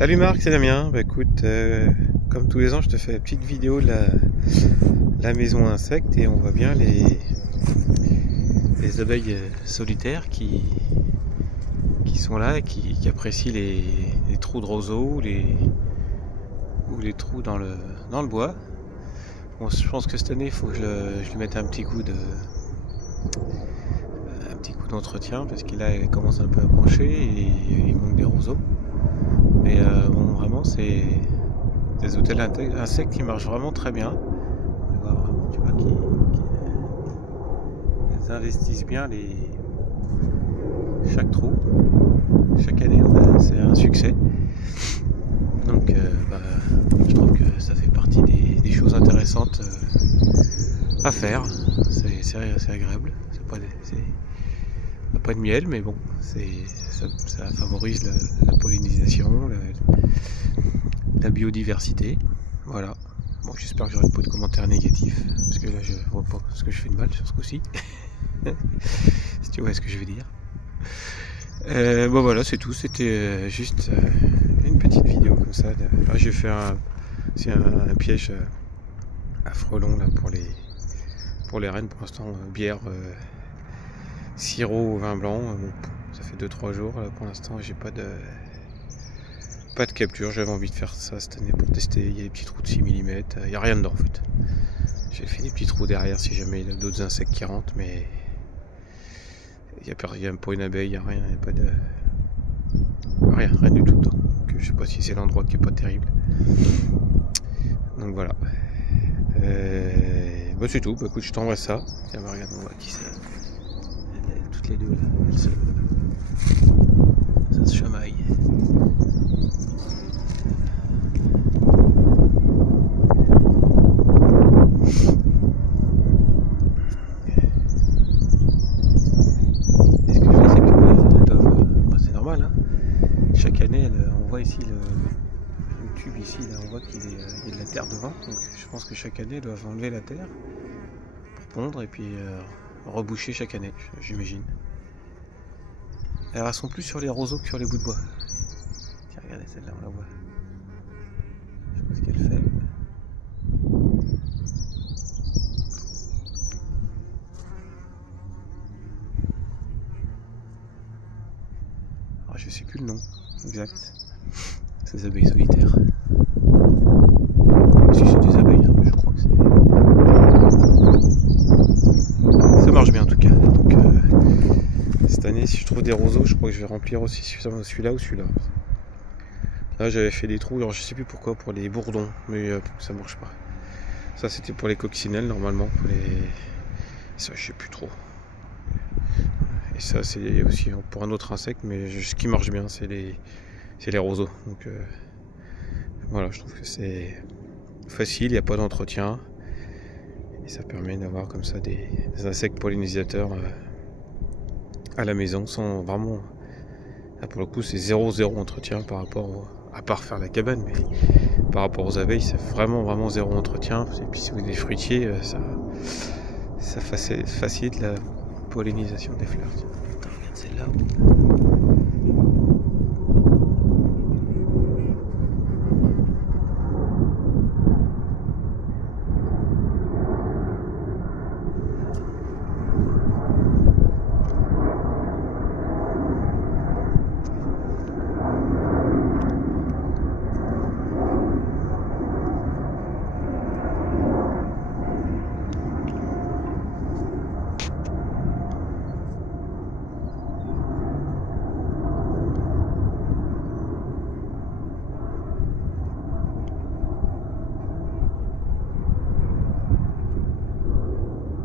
Salut Marc, c'est Damien. Bah écoute, comme tous les ans, je te fais une petite vidéo de la maison à insectes et on voit bien les abeilles solitaires qui sont là et qui apprécient les trous de roseaux ou les trous dans le bois. Bon, je pense que cette année, il faut que je lui mette un petit coup d'entretien parce qu'il là, il commence un peu à pencher et il manque des roseaux. Mais bon, vraiment, c'est des hôtels insectes qui marchent vraiment très bien. On voit vraiment, tu vois, qu'ils investissent bien chaque trou. Chaque année, c'est un succès. Donc, je trouve que ça fait partie des choses intéressantes à faire. C'est agréable. Pas de miel, mais bon, ça favorise la pollinisation, la biodiversité. Voilà. Bon, j'espère que j'aurai pas de commentaires négatifs, parce que là, je vois pas ce que je fais de mal sur ce coup-ci. Si tu vois ce que je veux dire. Bon, voilà, c'est tout. C'était juste une petite vidéo comme ça. Là, j'ai fait un piège à frelons là pour les rennes. Pour l'instant, bière, sirop au vin blanc. Bon, ça fait 2-3 jours. Là, pour l'instant, j'ai pas de capture. J'avais envie de faire ça cette année pour tester. Il y a des petits trous de 6 mm. Il n'y a rien dedans en fait. J'ai fait des petits trous derrière si jamais il y a d'autres insectes qui rentrent, mais il n'y a pas une abeille, il n'y a rien, il n'y a pas de. Rien du tout dedans. Donc, je sais pas si c'est l'endroit qui est pas terrible. Donc voilà. Bah, c'est tout. Bah, écoute, je t'envoie ça. Tiens, bah, regarde, on voit qui c'est. Toutes les deux là, ça se chamaille. Chaque année, on voit ici le tube ici, là, on voit qu'il y a de la terre devant, donc je pense que chaque année, ils doivent enlever la terre pour pondre et puis reboucher chaque année, j'imagine. Alors, elles sont plus sur les roseaux que sur les bouts de bois. Tiens, regardez celle-là, on la voit. Je sais pas ce qu'elle fait. Alors, je sais plus le nom exact. Ces abeilles solitaires. Si c'est des abeilles, hein, mais je crois que c'est. Ça marche bien en tout cas. Donc cette année, si je trouve des roseaux, je crois que je vais remplir aussi celui-là ou celui-là. Là, j'avais fait des trous, alors je sais plus pourquoi, pour les bourdons, mais ça marche pas. Ça, c'était pour les coccinelles normalement, ça, je sais plus trop. Et ça, c'est aussi pour un autre insecte, mais ce qui marche bien, c'est les roseaux. Donc voilà, je trouve que c'est facile, il n'y a pas d'entretien. Et ça permet d'avoir comme ça des insectes pollinisateurs à la maison sans vraiment. Là, pour le coup, c'est 0 entretien par rapport à part faire la cabane, mais par rapport aux abeilles, c'est vraiment 0 entretien. Et puis si vous avez des fruitiers, ça facilite la pollinisation des fleurs. Attends, regarde celle-là.